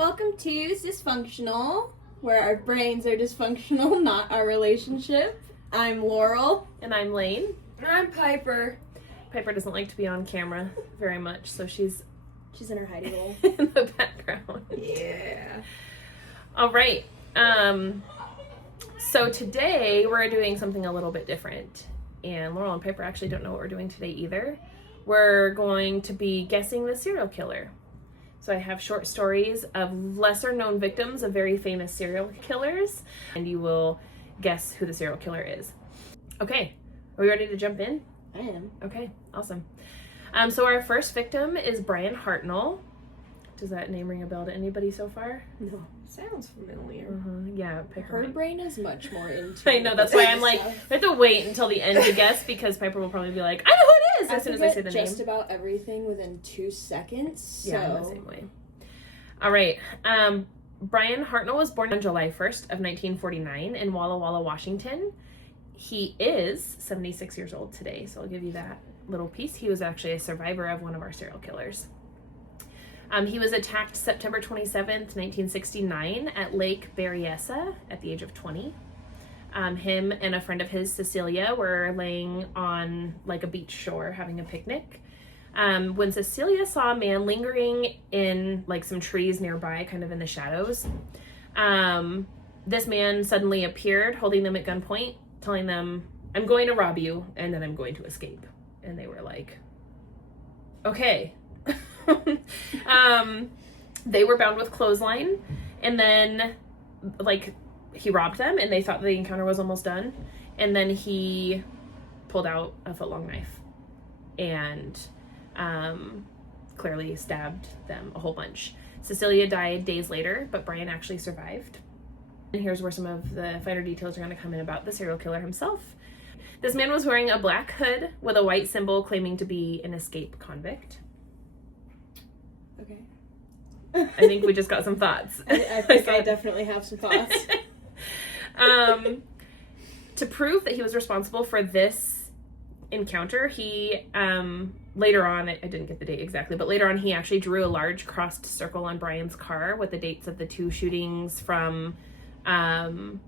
welcome to Dysfunctional, where our brains are dysfunctional, not our relationship. I'm Laurel. And I'm Lane. And I'm Piper. Piper doesn't like to be on camera very much, so she's in her hidey hole. in the background. Yeah. All right. So today we're doing something a little bit different. And Laurel and Piper actually don't know what we're doing today either. We're going to be guessing the serial killer. So I have short stories of lesser known victims of very famous serial killers, and you will guess who the serial killer is. Okay, are we ready to jump in? I am. Okay, awesome. So our first victim is Brian Hartnell. Does that name ring a bell to anybody so far? No. Sounds familiar. Yeah, Piper. Her brain is much more into I know, that's why I'm like, we have to wait until the end to guess, because Piper will probably be like, I know who it is, as soon as I say the name. Just about everything within 2 seconds. So. Yeah, I'm the same way. All right. Brian Hartnell was born on July 1st of 1949 in Walla Walla, Washington. He is 76 years old today, so I'll give you that little piece. He was actually a survivor of one of our serial killers. He was attacked September 27th, 1969 at Lake Berryessa at the age of 20. Him and a friend of his, Cecilia, were laying on like a beach shore having a picnic. When Cecilia saw a man lingering in like some trees nearby, kind of in the shadows, this man suddenly appeared holding them at gunpoint, telling them, I'm going to rob you and then I'm going to escape. And they were like, okay. They were bound with clothesline, and then like he robbed them and they thought the encounter was almost done, and then he pulled out a foot-long knife and clearly stabbed them a whole bunch. Cecilia died days later, but Brian actually survived. And here's where some of the finer details are going to come in about the serial killer himself. This man was wearing a black hood with a white symbol, claiming to be an escape convict. Okay. I think we just got some thoughts. I think I definitely have some thoughts. To prove that he was responsible for this encounter, he, later on, I didn't get the date exactly, but later on he actually drew a large crossed circle on Brian's car with the dates of the two shootings from around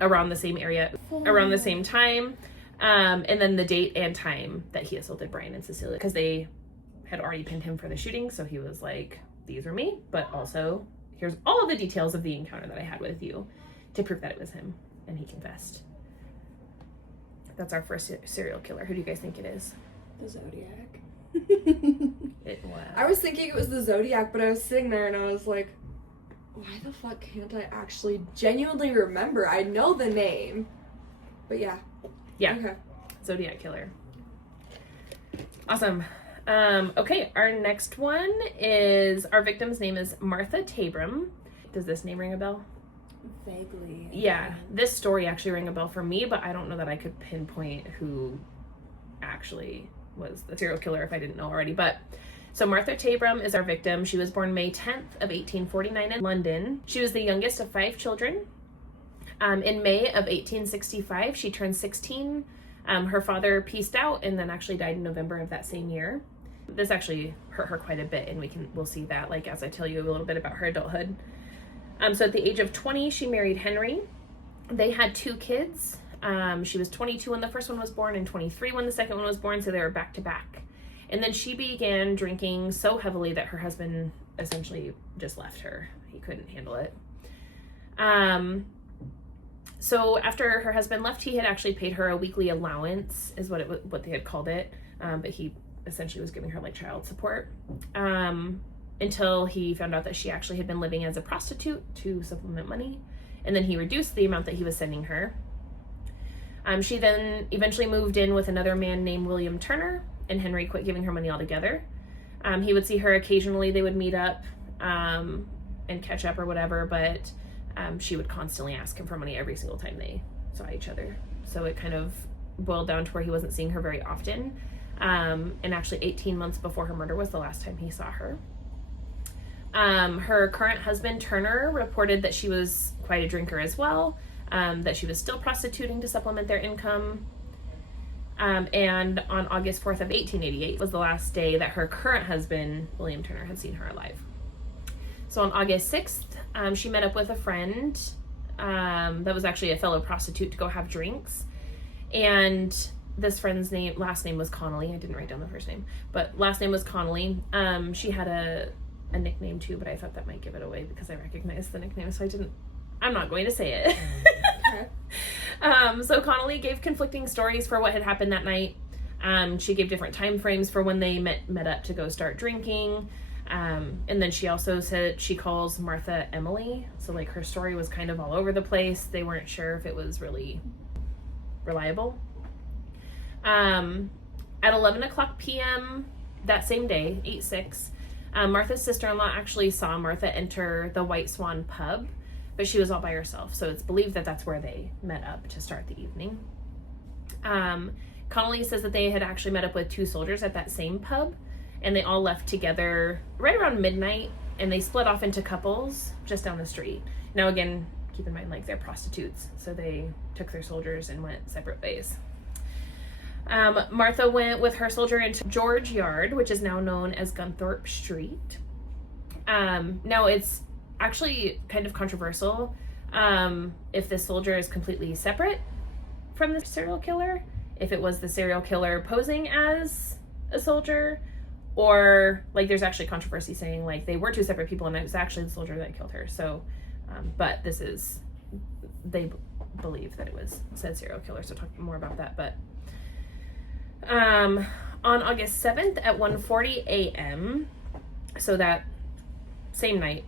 the same area, around the same time, and then the date and time that he assaulted Brian and Cecilia, because they had already pinned him for the shooting, so he was like, these are me, but also here's all of the details of the encounter that I had with you to prove that it was him, and he confessed. That's our first serial killer. Who do you guys think it is? The Zodiac. It was. I was thinking it was the Zodiac, but I was sitting there and I was like, why the fuck can't I actually genuinely remember? I know the name. But yeah. Yeah. Okay. Zodiac killer. Awesome. Okay, our next one is, our victim's name is Martha Tabram. Does this name ring a bell? Vaguely. Yeah, this story actually rang a bell for me, but I don't know that I could pinpoint who actually was the serial killer if I didn't know already. But so Martha Tabram is our victim. She was born May 10th of 1849 in London. She was the youngest of 5 children. In May of 1865, she turned 16. Her father pieced out and then actually died in November of that same year. This actually hurt her quite a bit, and we'll see that, like, as I tell you a little bit about her adulthood. So at the age of 20, she married Henry. They had 2 kids. She was 22 when the first one was born and 23 when the second one was born, so they were back to back. And then she began drinking so heavily that her husband essentially just left her. He couldn't handle it. So after her husband left, he had actually paid her a weekly allowance, is what they had called it. But he essentially was giving her like child support, until he found out that she actually had been living as a prostitute to supplement money. And then he reduced the amount that he was sending her. She then eventually moved in with another man named William Turner, and Henry quit giving her money altogether. He would see her occasionally. They would meet up and catch up or whatever, but she would constantly ask him for money every single time they saw each other. So it kind of boiled down to where he wasn't seeing her very often. And actually 18 months before her murder was the last time he saw her. Her current husband, Turner, reported that she was quite a drinker as well, that she was still prostituting to supplement their income. And on August 4th of 1888 was the last day that her current husband, William Turner, had seen her alive. So on August 6th, she met up with a friend that was actually a fellow prostitute to go have drinks. And this friend's last name was Connolly. I didn't write down the first name, but last name was Connolly. She had a nickname too, but I thought that might give it away because I recognized the nickname, so I'm not going to say it. Okay. So Connolly gave conflicting stories for what had happened that night. She gave different time frames for when they met up to go start drinking. And then she also said she calls Martha Emily. So like her story was kind of all over the place. They weren't sure if it was really reliable. At 11 o'clock p.m. that same day, 8/6, Martha's sister-in-law actually saw Martha enter the White Swan pub, but she was all by herself. So it's believed that that's where they met up to start the evening. Connolly says that they had actually met up with 2 soldiers at that same pub, and they all left together right around midnight, and they split off into couples just down the street. Now again, keep in mind, like, they're prostitutes, so they took their soldiers and went separate ways. Martha went with her soldier into George Yard, which is now known as Gunthorpe Street. Now it's actually kind of controversial if the soldier is completely separate from the serial killer, if it was the serial killer posing as a soldier, or like there's actually controversy saying like they were 2 separate people and it was actually the soldier that killed her. So, but they believe that it was said serial killer, so talk more about that. But on August 7th at 1:40 a.m., so that same night,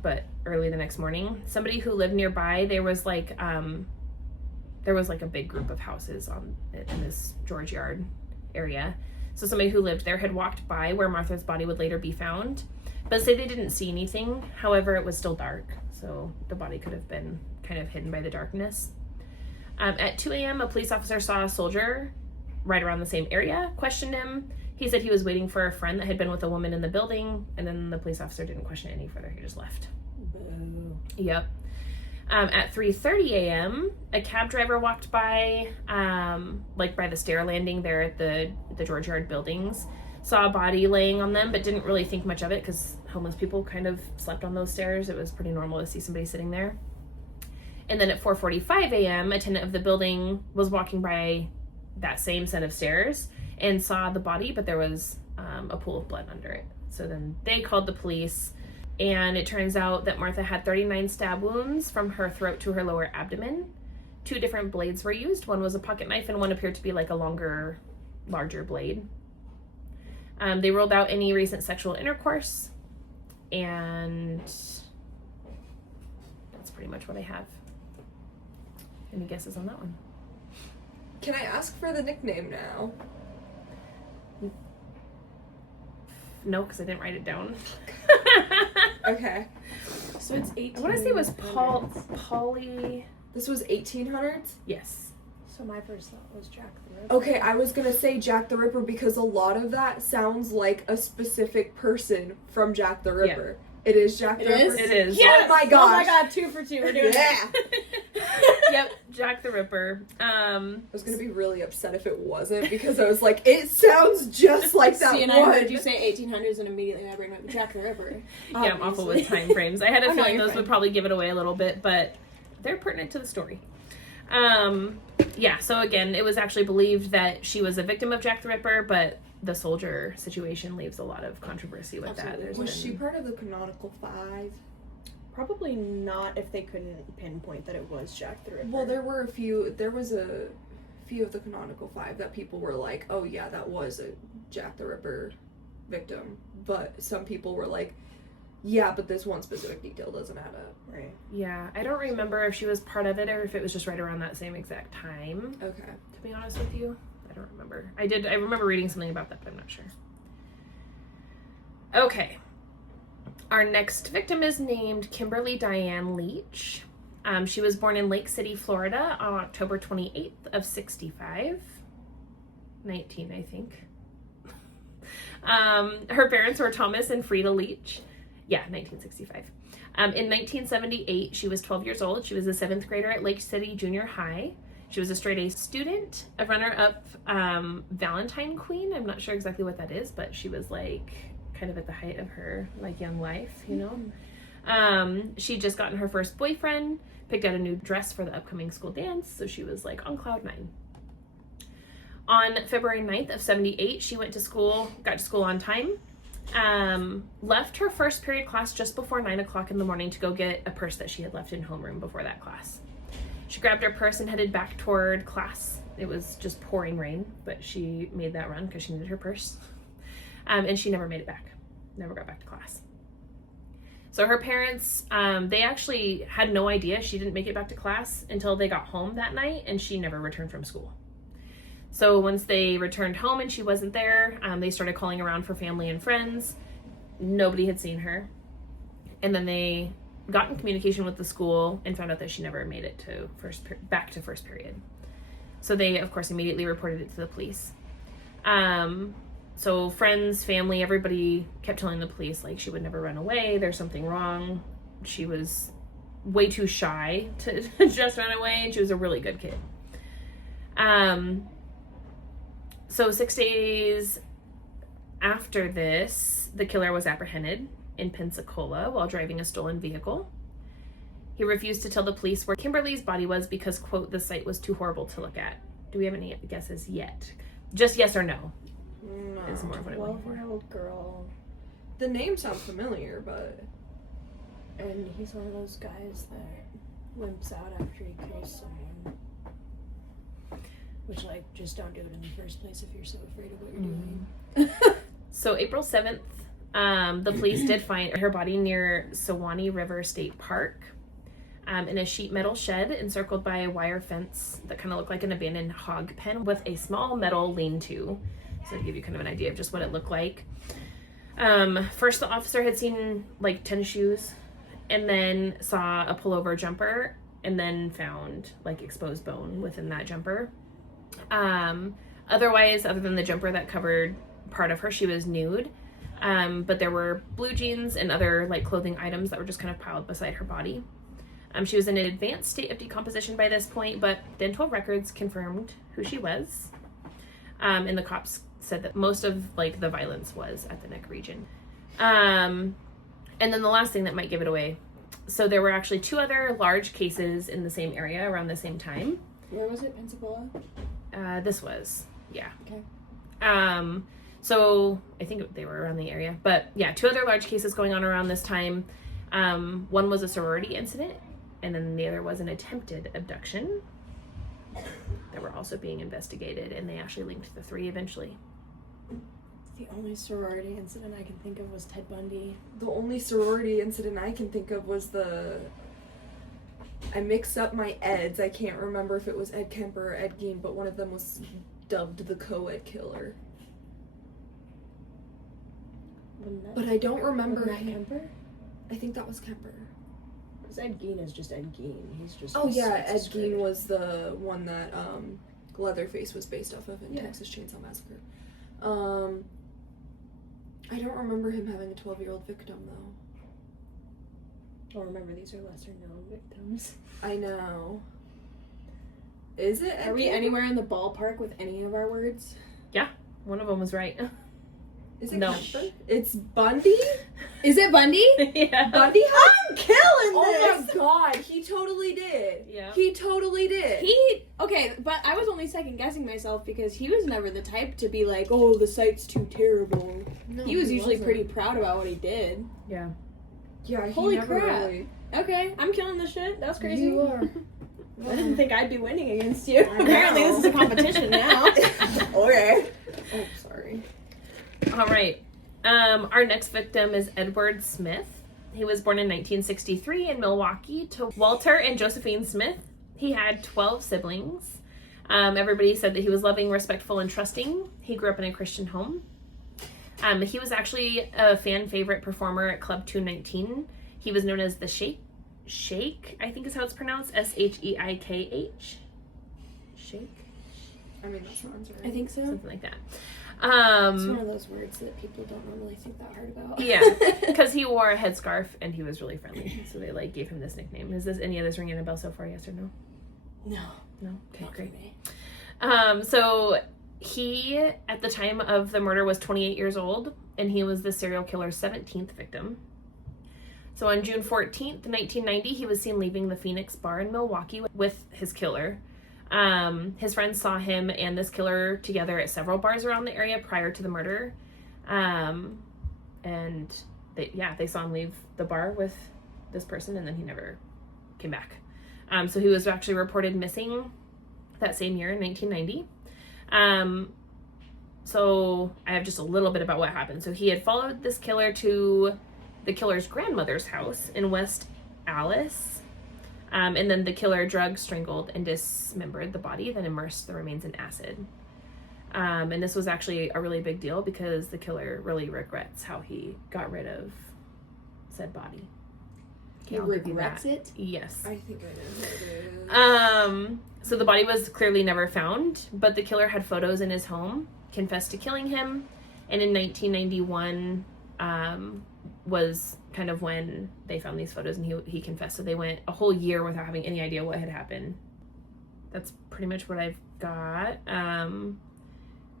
but early the next morning, somebody who lived nearby, there was like a big group of houses in this George Yard area. So somebody who lived there had walked by where Martha's body would later be found, but say they didn't see anything. However, it was still dark, so the body could have been kind of hidden by the darkness. At 2 a.m., a police officer saw a soldier right around the same area, questioned him. He said he was waiting for a friend that had been with a woman in the building, and then the police officer didn't question it any further. He just left. Boo. Yep. At 3:30 a.m., a cab driver walked by, like by the stair landing there at the George Yard buildings, saw a body laying on them, but didn't really think much of it because homeless people kind of slept on those stairs. It was pretty normal to see somebody sitting there. And then at 4:45 a.m., a tenant of the building was walking by that same set of stairs and saw the body, but there was a pool of blood under it. So then they called the police. And it turns out that Martha had 39 stab wounds from her throat to her lower abdomen. 2 different blades were used. One was a pocket knife and one appeared to be like a larger blade. They ruled out any recent sexual intercourse. And that's pretty much what I have. Any guesses on that one? Can I ask for the nickname now? No, because I didn't write it down. Okay. So it's 18. I want to say it was Polly. This was 1800s? Yes. So my first thought was Jack the Ripper. Okay, I was gonna say Jack the Ripper because a lot of that sounds like a specific person from Jack the Ripper. It is Jack the It is? Ripper? It is. Yes! Oh my Oh gosh. my god, 2 for 2. We're doing Yeah. Yep, Jack the Ripper. I was gonna be really upset if it wasn't because I was like, it sounds just like that See, and one. I heard you say 1800s and immediately my brain went Jack the Ripper. Yeah, I'm awful with Obviously. time frames. I had a Oh, no, feeling you're those fine. would probably give it away a little bit, but they're pertinent to the story. Yeah, so again, it was actually believed that she was a victim of Jack the Ripper, but the soldier situation leaves a lot of controversy with Absolutely. that. There's Was she been- part of the canonical 5? Probably not if they couldn't pinpoint that it was Jack the Ripper. Well, there was a few of the canonical 5 that people were like, oh yeah, that was a Jack the Ripper victim. But some people were like, yeah, but this one specific detail doesn't add up. Right. Yeah, I don't remember if she was part of it or if it was just right around that same exact time, Okay. to be honest with you. I don't remember. I remember reading something about that, but I'm not sure. Okay. Our next victim is named Kimberly Diane Leach. She was born in Lake City, Florida on October 28th of 19, I think. Her parents were Thomas and Frida Leach. Yeah, 1965. In 1978, she was 12 years old. She was a 7th grader at Lake City Junior High. She was a straight A student, a runner-up Valentine Queen. I'm not sure exactly what that is, but she was like kind of at the height of her like young life, you know. She'd just gotten her first boyfriend, picked out a new dress for the upcoming school dance, so she was like on cloud nine. On February 9th of 78, she went to school, got to school on time, left her first period class just before 9 o'clock in the morning to go get a purse that she had left in homeroom before that class. She grabbed her purse and headed back toward class. It was just pouring rain, but she made that run because she needed her purse. And she never made it back. Never got back to class. So her parents, they actually had no idea she didn't make it back to class until they got home that night, and she never returned from school. So once they returned home and she wasn't there, they started calling around for family and friends. Nobody had seen her. And then they got in communication with the school and found out that she never made it to back to first period. So they, of course, immediately reported it to the police. So friends, family, everybody kept telling the police, like, she would never run away. There's something wrong. She was way too shy to just run away, and she was a really good kid. So 6 days after this, the killer was apprehended in Pensacola while driving a stolen vehicle. He refused to tell the police where Kimberly's body was because, quote, the site was too horrible to look at. Do we have any guesses yet? Just yes or no. No. Is more of what I'm looking for. 12-year-old girl. The name sounds familiar, but And he's one of those guys that limps out after he kills someone. Which, like, just don't do it in the first place if you're so afraid of what you're doing. So April 7th, the police did find her body near Sewanee River State Park in a sheet metal shed encircled by a wire fence that kind of looked like an abandoned hog pen with a small metal lean-to. So to give you kind of an idea of just what it looked like. First, the officer had seen like tennis shoes and then saw a pullover jumper and then found like exposed bone within that jumper. Otherwise, other than the jumper that covered part of her, she was nude. But there were blue jeans and other like clothing items that were just kind of piled beside her body. She was in an advanced state of decomposition by this point, but dental records confirmed who she was. And the cops said that most of like the violence was at the neck region. And then the last thing that might give it away. So there were actually 2 other large cases in the same area around the same time. Where was it? Pensacola? This was, yeah. Okay. So I think they were around the area, but yeah, 2 other large cases going on around this time. One was a sorority incident, and then the other was an attempted abduction that were also being investigated, and they actually linked the 3 eventually. The only sorority incident I can think of was Ted Bundy. the only sorority incident I can think of was I mix up my Eds. I can't remember if it was Ed Kemper or Ed Gein, but one of them was dubbed the co-ed killer. But I don't remember Wasn't that him. Kemper? I think that was Kemper. Because Ed Gein is just Ed Gein. He's just. Oh yeah, Ed Texas Gein Gein. was the one that Leatherface was based off of in Yeah. Texas Chainsaw Massacre. I don't remember him having a 12-year-old victim though. Oh, remember, these are lesser known victims. I know. Is it? Ed Are we Gein? anywhere in the ballpark with any of our words? One of them was right. Is it No. Kemper? It's Bundy? Is it Bundy? Yeah. Bundy? I'm killing Oh this! my god, he totally did. Yeah. He totally did. Okay, but I was only second guessing myself because he was never the type to be like, oh, the site's too terrible. No, He was usually wasn't. pretty proud about what he did. Yeah. Yeah, he Holy never crap. really. Okay, I'm killing this shit. That was crazy. You are. I didn't think I'd be winning against you. I know. Apparently, this is a competition now. Okay. Oh, sorry. All right. Our next victim is Edward Smith. He was born in 1963 in Milwaukee to Walter and Josephine Smith. He had 12 siblings. Everybody said that he was loving, respectful, and trusting. He grew up in a Christian home. He was actually a fan favorite performer at Club 219. He was known as the Sheikh, I think is how it's pronounced. Sheikh. Sheikh? I mean, that sounds right. I think so. Something like that. It's one of those words that people don't normally think that hard about. Yeah, because he wore a headscarf and he was really friendly, so they like gave him this nickname. Is this any of this ringing a bell so far? Yes or no? No. No. Okay, Not for great. me. So he, at the time of the murder, was 28 years old, and he was the serial killer's 17th victim. So on June 14th, 1990, he was seen leaving the Phoenix bar in Milwaukee with his killer. His friends saw him and this killer together at several bars around the area prior to the murder. And they saw him leave the bar with this person, and then he never came back. So he was actually reported missing that same year in 1990. So I have just a little bit about what happened. So he had followed this killer to the killer's grandmother's house in West Allis. And then the killer drugged, strangled, and dismembered the body, then immersed the remains in acid. And this was actually a really big deal because the killer really regrets how he got rid of said body. He I'll give you regrets that. it? Yes. I think I know what it is. So the body was clearly never found, but the killer had photos in his home, confessed to killing him, and in 1991 was kind of when they found these photos, and he confessed. So they went a whole year without having any idea what had happened. That's pretty much what I've got. And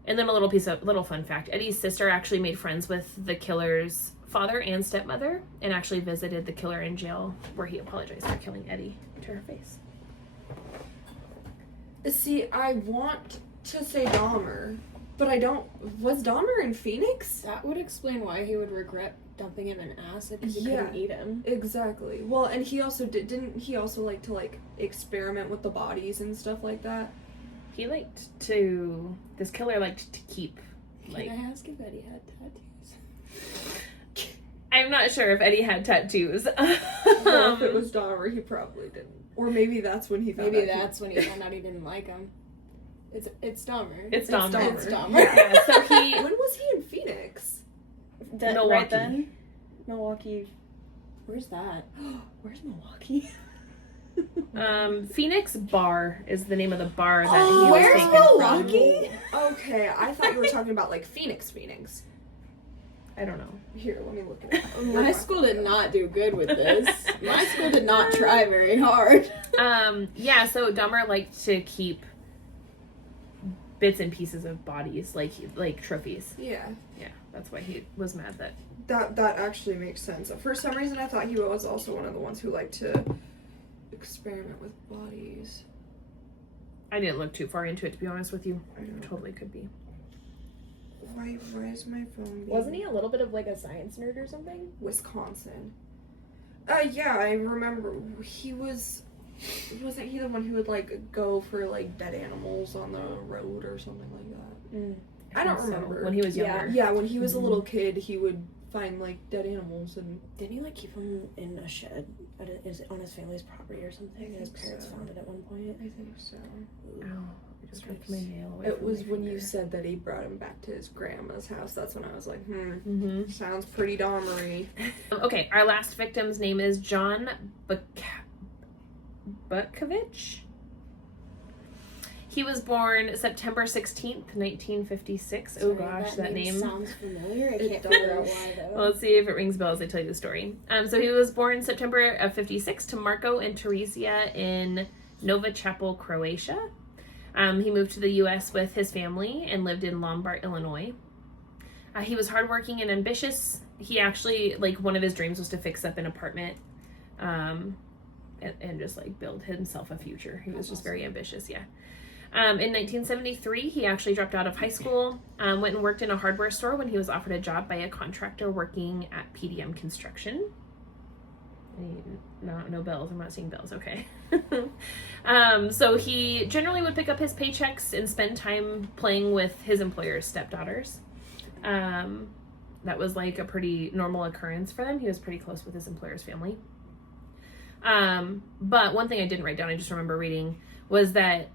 then a little fun fact: Eddie's sister actually made friends with the killer's father and stepmother, and actually visited the killer in jail, where he apologized for killing Eddie to her face. See, I want to say Dahmer, but I don't. Was Dahmer in Phoenix? That would explain why he would regret dumping him in acid, because he Yeah. couldn't eat him. Exactly. Well, and he also didn't he also like to experiment with the bodies and stuff like that? This killer liked to keep, Can I ask if Eddie had tattoos? I'm not sure if Eddie had tattoos. Well, if it was Dahmer, he probably didn't. Or maybe that's when he found Maybe out. that's when he found out he didn't like him. It's Dahmer. It's Dahmer. It's Dahmer. Yeah, so he When was he in Phoenix? Milwaukee. Right then? Milwaukee. Where's that? Where's Milwaukee? Phoenix Bar is the name of the bar that Oh, he was where's taken Milwaukee? Okay, I thought you were talking about Phoenix. I don't know. Here, let me look it up. My school did not do good with this. My school did not try very hard. So Dahmer liked to keep bits and pieces of bodies, like trophies. Yeah. Yeah, that's why he was mad that. That actually makes sense. For some reason, I thought he was also one of the ones who liked to experiment with bodies. I didn't look too far into it, to be honest with you. I know. Totally could be. Why is my phone being... Wasn't he a little bit of like a science nerd or something? Wisconsin. Yeah, I remember he was... Wasn't he the one who would go for dead animals on the road or something like that? I don't think so. remember. When he was Yeah. younger. Yeah, when he was a Mhm. little kid, he would find dead animals and... Didn't he keep him in a shed is it on his family's property or something? And his think parents so. found it at one point. I think so. Ow, I just ripped my nail away. It from was my when you finger. said that he brought him back to his grandma's house. That's when I was like, Mhm. sounds pretty Dahmery. Okay, our last victim's name is John Butkovich. He was born September 16th, 1956. Oh gosh, that name. sounds familiar. I It can't figure out does. why though. Well, let's see if it rings bells. I tell you the story. So he was born September of 56 to Marco and Teresia in Nova Chapel, Croatia. He moved to the U.S. with his family and lived in Lombard, Illinois. He was hardworking and ambitious. He actually, one of his dreams was to fix up an apartment and just, build himself a future. He was just very ambitious, yeah. In 1973, he actually dropped out of high school, went and worked in a hardware store when he was offered a job by a contractor working at PDM Construction. No bells. I'm not seeing bells. Okay. So he generally would pick up his paychecks and spend time playing with his employer's stepdaughters. That was a pretty normal occurrence for them. He was pretty close with his employer's family. But one thing I didn't write down, I just remember reading, was that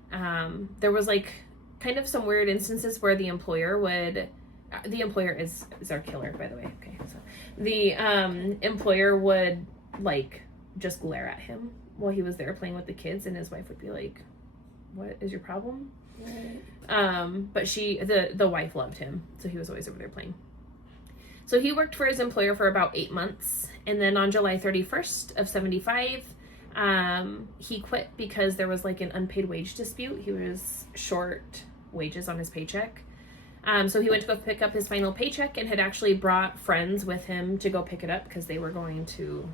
there was kind of some weird instances where the employer is our killer, by the way. Okay, so the employer would just glare at him while he was there playing with the kids, and his wife would be like, "What is your problem?" Right. But the wife loved him, so he was always over there playing. So he worked for his employer for about 8 months, and then on July 31st of 75, he quit because there was an unpaid wage dispute. He was short wages on his paycheck. So he went to go pick up his final paycheck and had actually brought friends with him to go pick it up because they were going to,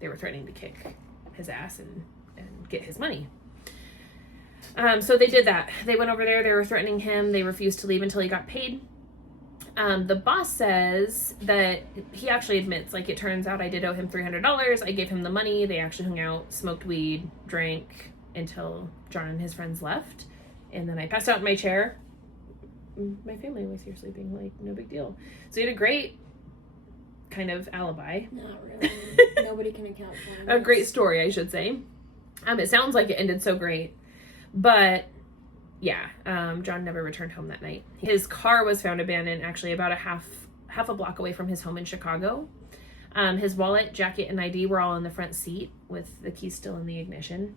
they were threatening to kick his ass and get his money. So they did that. They went over there. They were threatening him. They refused to leave until he got paid. The boss says that he actually admits, it turns out I did owe him $300. I gave him the money. They actually hung out, smoked weed, drank until John and his friends left. And then I passed out in my chair. My family was here sleeping, no big deal. So he had a great kind of alibi. Not really. Nobody can account for him. A great story, I should say. It sounds like it ended so great. But, yeah, John never returned home that night. His car was found abandoned, actually, about a half a block away from his home in Chicago. His wallet, jacket, and ID were all in the front seat with the keys still in the ignition.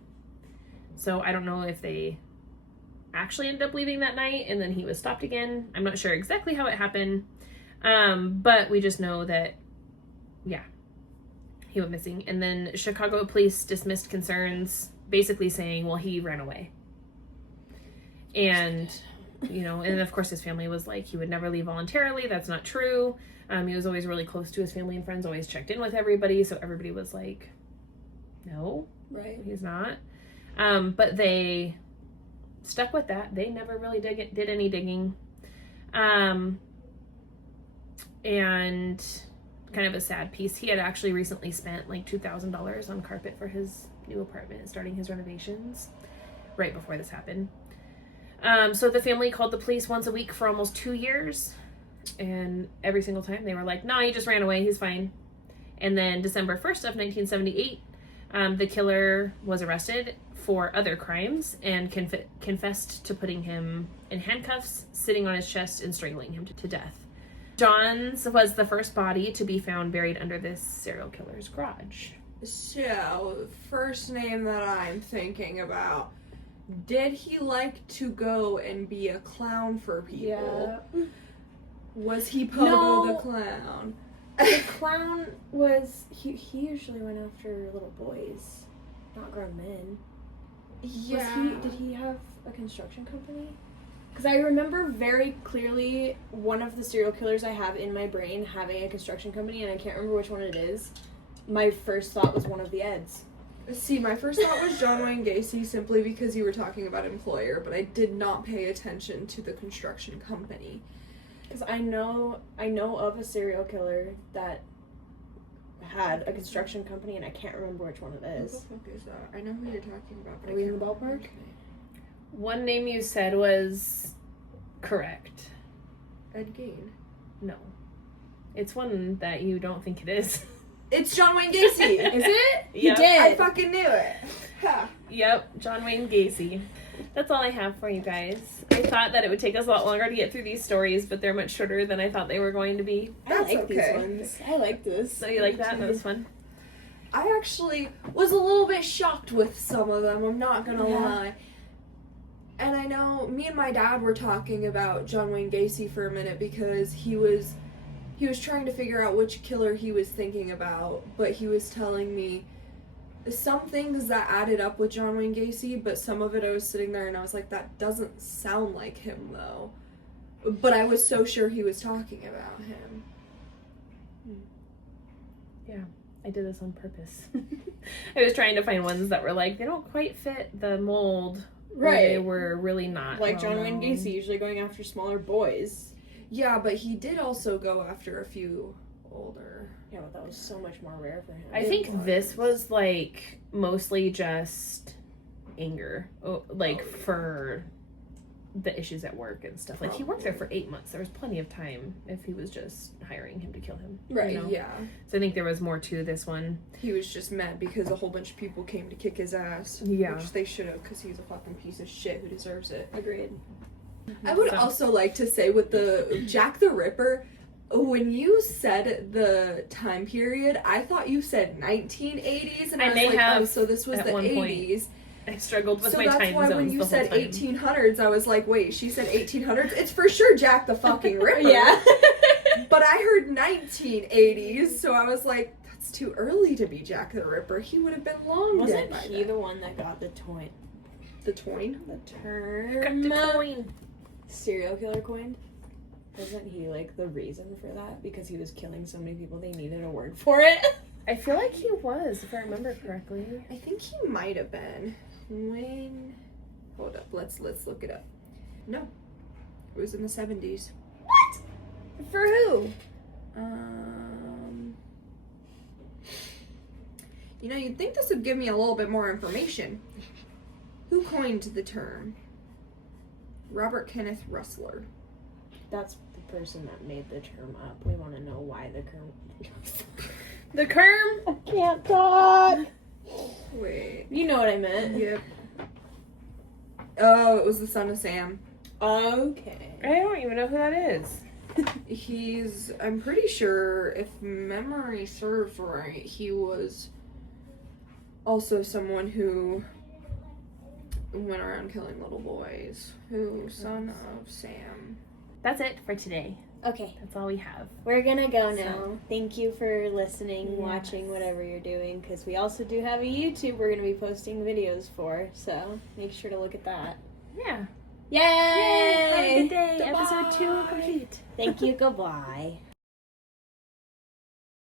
So I don't know if they actually ended up leaving that night and then he was stopped again. I'm not sure exactly how it happened. But we just know that, yeah, he went missing. And then Chicago police dismissed concerns, basically saying, well, he ran away. And, and of course his family was like, he would never leave voluntarily. That's not true. He was always really close to his family and friends, always checked in with everybody. So everybody was like, no, right, he's not. But they stuck with that. They never really did any digging. And kind of a sad piece. He had actually recently spent $2,000 on carpet for his new apartment, starting his renovations right before this happened. So the family called the police once a week for almost 2 years. And every single time they were like, no, he just ran away. He's fine. And then December 1st of 1978, the killer was arrested for other crimes and confessed to putting him in handcuffs, sitting on his chest, and strangling him to death. John's was the first body to be found buried under this serial killer's garage. So, first name that I'm thinking about. Did he like to go and be a clown for people? Yeah. Was he Pogo the Clown? The clown was... He usually went after little boys, not grown men. Yeah. Did he have a construction company? Because I remember very clearly one of the serial killers I have in my brain having a construction company, and I can't remember which one it is. My first thought was one of the Eds. See, my first thought was John Wayne Gacy simply because you were talking about employer, but I did not pay attention to the construction company. Because I know of a serial killer that had a construction company, and I can't remember which one it is. What the fuck is that? I know who you're talking about, but Are we in the ballpark? One name you said was correct. Ed Gein. No. It's one that you don't think it is. It's John Wayne Gacy! Is it? He Yep. did. I fucking knew it! Ha. Yep, John Wayne Gacy. That's all I have for you guys. I thought that it would take us a lot longer to get through these stories, but they're much shorter than I thought they were going to be. I like That's these okay. ones. I like this. So you like that? That was fun. I actually was a little bit shocked with some of them, I'm not gonna Yeah. lie. And I know me and my dad were talking about John Wayne Gacy for a minute because he was trying to figure out which killer he was thinking about, but he was telling me some things that added up with John Wayne Gacy, but some of it I was sitting there and I was like, that doesn't sound like him though. But I was so sure he was talking about him. Yeah, I did this on purpose. I was trying to find ones that were they don't quite fit the mold. Or they were really not. Like John Wayne well-known. Gacy, usually going after smaller boys. Yeah, but he did also go after a few older. Yeah, but that was so much more rare for him. I think this was mostly just anger, for the issues at work and stuff. He worked there for 8 months. There was plenty of time if he was just hiring him to kill him. Right. You know? Yeah. So I think there was more to this one. He was just mad because a whole bunch of people came to kick his ass. Yeah. Which they should have, because he's a fucking piece of shit who deserves it. Agreed. I would So- also like to say with the Jack the Ripper, when you said the time period, I thought you said 1980s, and I I was may like, have oh, so this was at the one point 80s. I struggled with So my that's time why zones when you the whole said time. 1800s, I was like, wait, she said 1800s? It's for sure Jack the fucking Ripper. Yeah. But I heard 1980s, so I was like, that's too early to be Jack the Ripper. He would have been long dead Wasn't by he then. the one that got the toin? The Twain? The Got term? the coin. Serial killer coined? Wasn't he like the reason for that? Because he was killing so many people, they needed a word for it. I feel like he was, if I remember correctly. I think he might have been. When? Hold up. Let's look it up. No, it was in the 70s. What? For who? You know, you'd think this would give me a little bit more information. Who coined the term? Robert Kenneth Rustler. That's the person that made the term up. We want to know why the term. The Kerm? I can't talk. Wait. You know what I meant. Yep. Oh, it was the son of Sam. Okay. I don't even know who that is. I'm pretty sure, if memory serves right, he was also someone who went around killing little boys. Son of Sam. That's it for today. Okay. That's all we have. We're gonna go So- now. Thank you for listening, Yes. watching, whatever you're doing, because we also do have a YouTube we're gonna be posting videos for, so make sure to look at that. Yeah. Yay! Have a good day. Goodbye. Episode 2 complete. Thank you, goodbye.